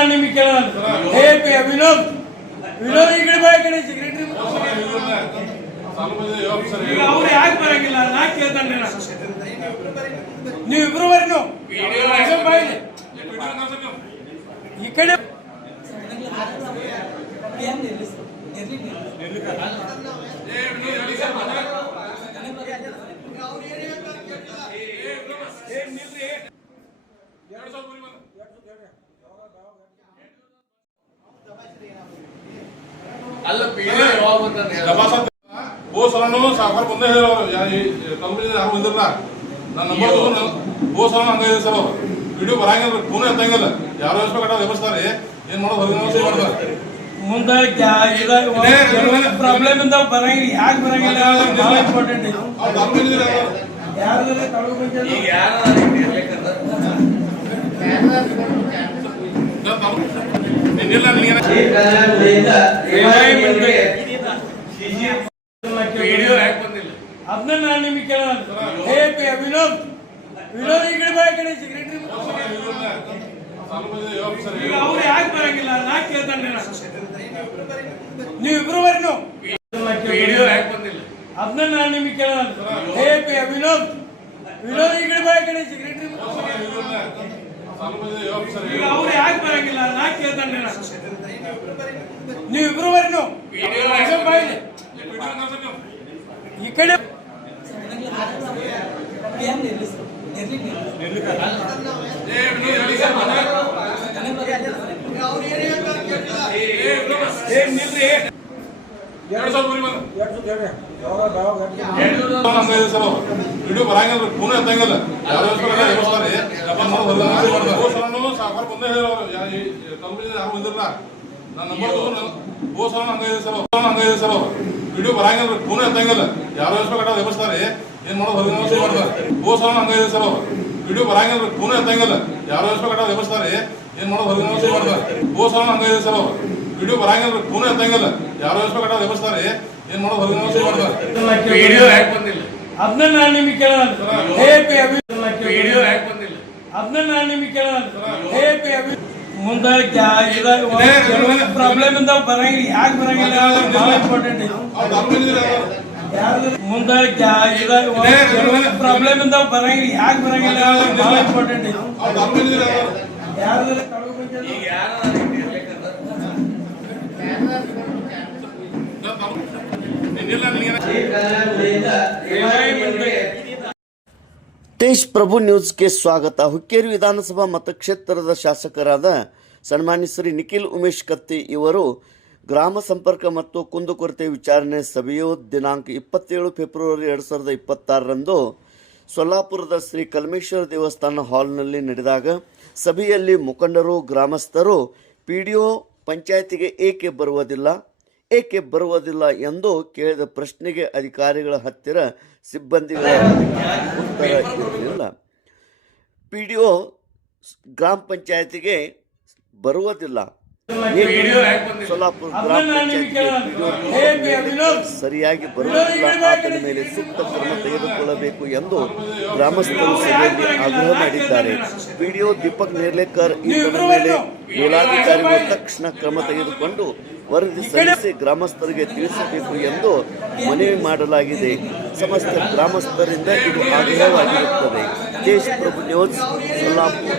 ನಾನು ನಿಮಗೆ ಕೇಳೋಣ. ವಿನೋದ್ ವಿನೋದ್ ಈ ಕಡೆ ಬಾ, ಈ ಕಡೆ ಸೆಕ್ರೆಟರಿ ಈಗ ಅವ್ರು ಯಾಕೆ ಬರಂಗಿಲ್ಲ ನಾ ಕೇಳ್ತಾನೆ. ನೀವಿಬ್ರು ಬರ್ರಿ, ಈ ಕಡೆ ಅಲ್ಲ वो सर साखर बंद कंपनी याರು ಬಂದಿರಲ್ಲ ನನ್ನ ನಂಬರ್ ತಗೊಂಡು ಓ ಸಲ ಹಂಗ ಸರ್ ವಿಡಿಯೋ ಬರಂಗಿಲ್ಲ, ಫೋನ್ ಎತ್ತಂಗಿಲ್ಲ, ಯಾರು ಎಸ್ಬೇಕಾದ ವ್ಯವಸ್ಥೆ ಏನ್ ಮಾಡೋದು ಹೊರಗೆ ವ್ಯವಸ್ಥೆ ಮಾಡ್ತಾರೆ. ಮುಂದೆ ಪ್ರಾಬ್ಲಮ್ ಇಂದ ಬರಂಗಿಲ್ಲ, ಯಾಕೆ ಬರಂಗಿಲ್ಲ ಬಹಳ ಇಂಪಾರ್ಟೆಂಟ್ ಇದು. ಅದನ್ನ ನಾನು ನಿಮಗೆ ಕೇಳೋಣ. ವಿನೋದ್ ವಿನೋದ್ ಈ ಕಡೆ ಬಾ, ಈ ಕಡೆ ಸೆಕ್ರೆಟರಿ ಈಗ ಅವ್ರು ಯಾಕೆ ಬರಂಗಿಲ್ಲ ನಾ ಕೇಳ್ತಾನೆ. ನೀವಿಬ್ರು ಬರ್ರಿ, ಅದನ್ನ ನಾನು ನಿಮಗೆ ಕೇಳೋಣ. ವಿನೋದ್ ವಿನೋದ್ ಈ ಕಡೆ ಬಾ, ಈ ಕಡೆ ಸೆಕ್ರೆಟರಿ ಈಗ ಅವ್ರು ಯಾಕೆ ಬರಂಗಿಲ್ಲ ನಾ ಕೇಳ್ತಾನೆ. ನೀವಿಬ್ರು ಬರ್ರಿ, ಈ ಕಡೆ ವಿಡಿಯೋ ಬರಂಗಿಲ್ಲ, ಫೋನ್ ಎತ್ತಂಗಿಲ್ಲ, ಯಾರು ವ್ಯವಸ್ಥೆ ಸಾಖರ್ ಬಂದ ಕಂಪನಿ ಯಾರು ಬಂದಿರಲ್ಲ ನನ್ನ ನಂಬರ್ ತಗೊಂಡು ಓ ಸಲ ಹಂಗ ಸರ್ ವಿಡಿಯೋ ಬರಂಗಿಲ್ಲ, ಫೋನ್ ಎತ್ತಂಗಿಲ್ಲ, ಯಾರು ಎಸ್ಬೇಕಾದ ವ್ಯವಸ್ಥೆ ಏನ್ ಮಾಡೋದು ಹೊರಗೆ ವ್ಯವಸ್ಥೆ ಮಾಡ್ತಾರೆ. ಓ ಸಲ ಹಂಗ ಸರ್ ವಿಡಿಯೋ ಬರಂಗಿಲ್ಲ, ಫೋನ್ ಎತ್ತಂಗಿಲ್ಲ, ಯಾರು ಎಸ್ಬೇಕಾದ ವ್ಯವಸ್ಥೆ ಏನ್ ಮಾಡೋದು ಹೊರಗೆ ವ್ಯವಸ್ಥೆ ಮಾಡ್ತಾರೆ. ಓ ಸಲ ಹಂಗ ಸರ್ ವಿಡಿಯೋ ಬರಂಗಿಲ್ಲ, ಫೋನ್ ಎತ್ತಂಗಿಲ್ಲ, ಯಾರು ಎಸ್ಬೇಕಾದ ವ್ಯವಸ್ಥೆ ಏನ್ ಮಾಡೋದು ಹೊರಗೆ ವ್ಯವಸ್ಥೆ ಮಾಡ್ತಾರೆ. ಅದನ್ನ ನಾನು ನಿಮಗೆ ಕೇಳೋಣ. ಅದನ್ನ ನಾನು ನಿಮಗೆ ಕೇಳೋಣ. ಮುಂದೆ ಪ್ರಾಬ್ಲಮ್ ಇಂದ ಬರಂಗಿಲ್ಲ, ಯಾಕೆ ಬರಂಗಿಲ್ಲ ಬಹಳ ಇಂಪಾರ್ಟೆಂಟ್ ಇದು. ಮುಂದೆ ಪ್ರಾಬ್ಲಮ್ ಇಂದ ಬರಂಗಿಲ್ಲ, ಯಾಕೆ ಬರಂಗಿಲ್ಲ ಬಹಳ ಇಂಪಾರ್ಟೆಂಟ್ ಇದು. ತೇಜ್ ಪ್ರಭು ನ್ಯೂಸ್ಗೆ ಸ್ವಾಗತ. ಹುಕ್ಕೇರಿ ವಿಧಾನಸಭಾ ಮತಕ್ಷೇತ್ರದ ಶಾಸಕರಾದ ಸನ್ಮಾನ್ಯ ಶ್ರೀ ನಿಖಿಲ್ ಉಮೇಶ್ ಕತ್ತಿ ಇವರು ಗ್ರಾಮ ಸಂಪರ್ಕ ಮತ್ತು ಕುಂದುಕೊರತೆ ವಿಚಾರಣೆ ಸಭೆಯು ದಿನಾಂಕ 27 ಫೆಬ್ರವರಿ 2026ರಂದು ಸೊಲ್ಲಾಪುರದ ಶ್ರೀ ಕಲ್ಮೇಶ್ವರ ದೇವಸ್ಥಾನ ಹಾಲ್ನಲ್ಲಿ ನಡೆದಾಗ ಸಭೆಯಲ್ಲಿ ಮುಖಂಡರು ಗ್ರಾಮಸ್ಥರು ಪಿಡಿಒ ಪಂಚಾಯತಿಗೆ ಏಕೆ ಬರುವುದಿಲ್ಲ ಎಂದು ಕೇಳಿದ ಪ್ರಶ್ನೆಗೆ ಅಧಿಕಾರಿಗಳ ಹತ್ತಿರ ಸಿಬ್ಬಂದಿಗಳ ಉತ್ತರ ಇರಲಿಲ್ಲ. ಪಿಡಿಒ ಗ್ರಾಮ ಪಂಚಾಯತಿಗೆ ಬರುವುದಿಲ್ಲ, ಸೊಲ್ಲಾಪುರ ಗ್ರಾಮ ಪಂಚಾಯತಿಗೆ ಸರಿಯಾಗಿ ಬರುವುದಿಲ್ಲ, ಆತನ ಮೇಲೆ ಸೂಕ್ತ ಕ್ರಮ ತೆಗೆದುಕೊಳ್ಳಬೇಕು ಎಂದು ಗ್ರಾಮಸ್ಥರು ಸಭೆಯಲ್ಲಿ ಆಗ್ರಹ ಮಾಡಿದ್ದಾರೆ. ಪಿಡಿಒ ದೀಪಕ್ ನೇರ್ಲೇಕರ್ ಈತನ ಮೇಲೆ ಮೇಲಾಧಿಕಾರಿಗಳು ತಕ್ಷಣ ಕ್ರಮ ತೆಗೆದುಕೊಂಡು ವರದಿ ಸಲ್ಲಿಸಿ ಗ್ರಾಮಸ್ಥರಿಗೆ ತಿಳಿಸಬೇಕು ಎಂದು ಮನವಿ ಮಾಡಲಾಗಿದೆ. ಸಮಸ್ತ ಗ್ರಾಮಸ್ಥರಿಂದ ಇದು ಆಗ್ರಹವಾಗಿರುತ್ತದೆ. ತೇಜ್ ಪ್ರಭು ನ್ಯೂಸ್, ಸೊಲ್ಲಾಪುರ.